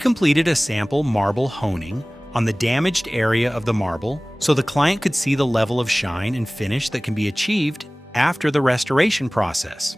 completed a sample marble honing on the damaged area of the marble so the client could see the level of shine and finish that can be achieved after the restoration process.